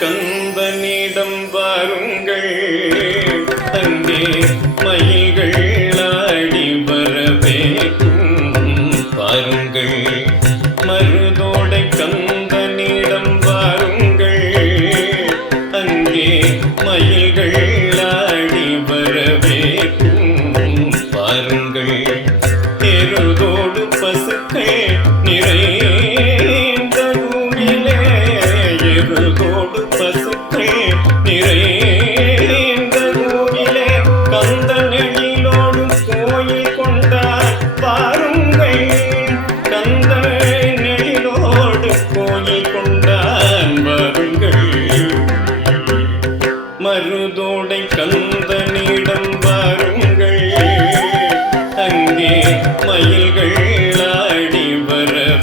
கந்தனிடம் வாருங்கள். தங்கே மயில்கள் ஆடி வரவேற்கும். பாருங்கள் மருதோடை கந்தனிடம் வாருங்கள். அங்கே மயில்கள் ஆடி வரவேற்கும். பாருங்கள் தெருதோடு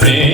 happening.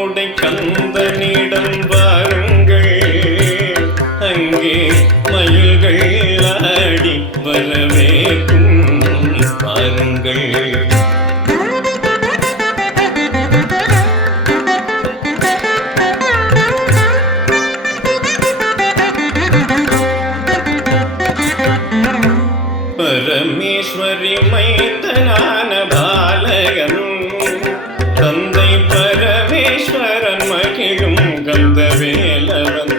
கோடை கந்தனிடம் வாருங்கள். அங்கே மயில்கள் ஆடி வரவேற்கும். பாருங்கள். மேலவன்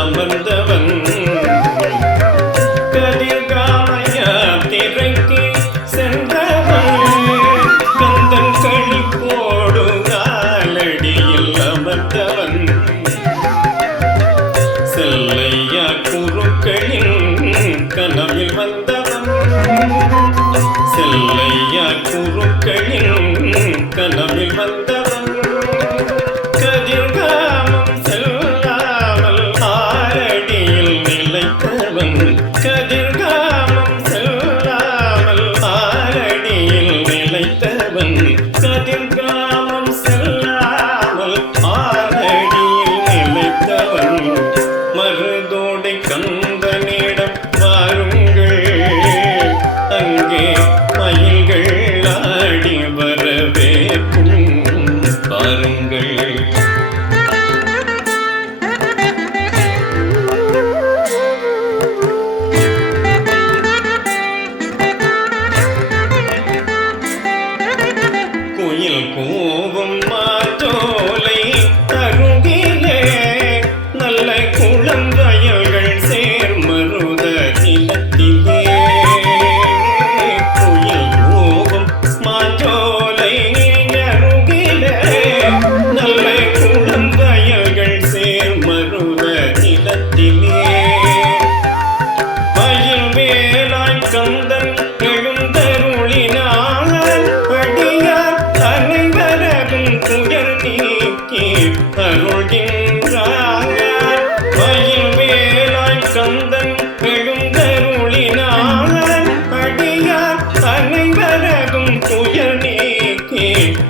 அமர்ந்தவன் கதிர்காமய திரைக்கு சென்றவன். கந்தன் களி போடு காலடியில் அமர்ந்தவன். செல்லையா குருக்களின் கனவில் வந்தவன். செல்லையா குருக்களின் கனவில் வந்த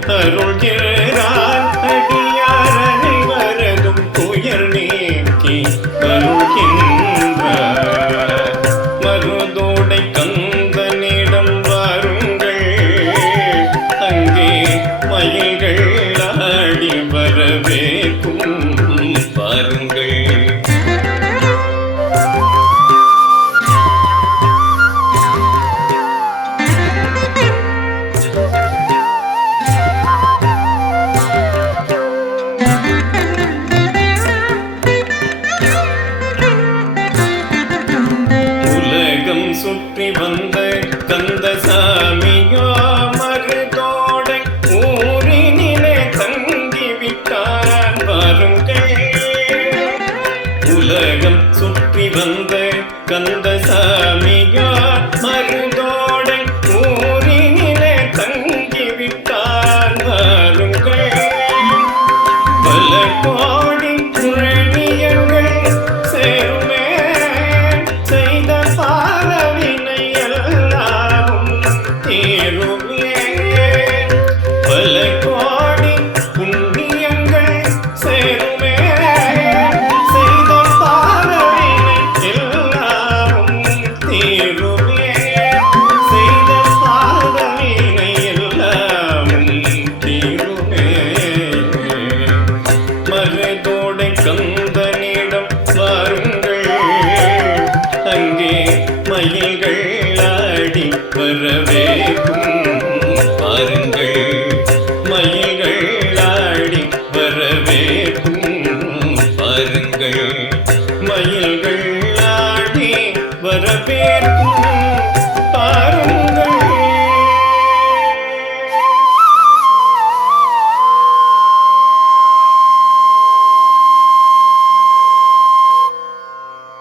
I don't care. வந்த கந்தசாமியார் மருந்தோடை ஊரினிலே தங்கிவிட்டார் மருங்கள் பல கோடி குறை மயில்கள் ஆடி வரவேற்கும் பாருங்கள் மயில்கள் ஆடி வரவேற்கும் பாருங்கள் மயில்கள் ஆடி வரவேற்கும் பாருங்கள்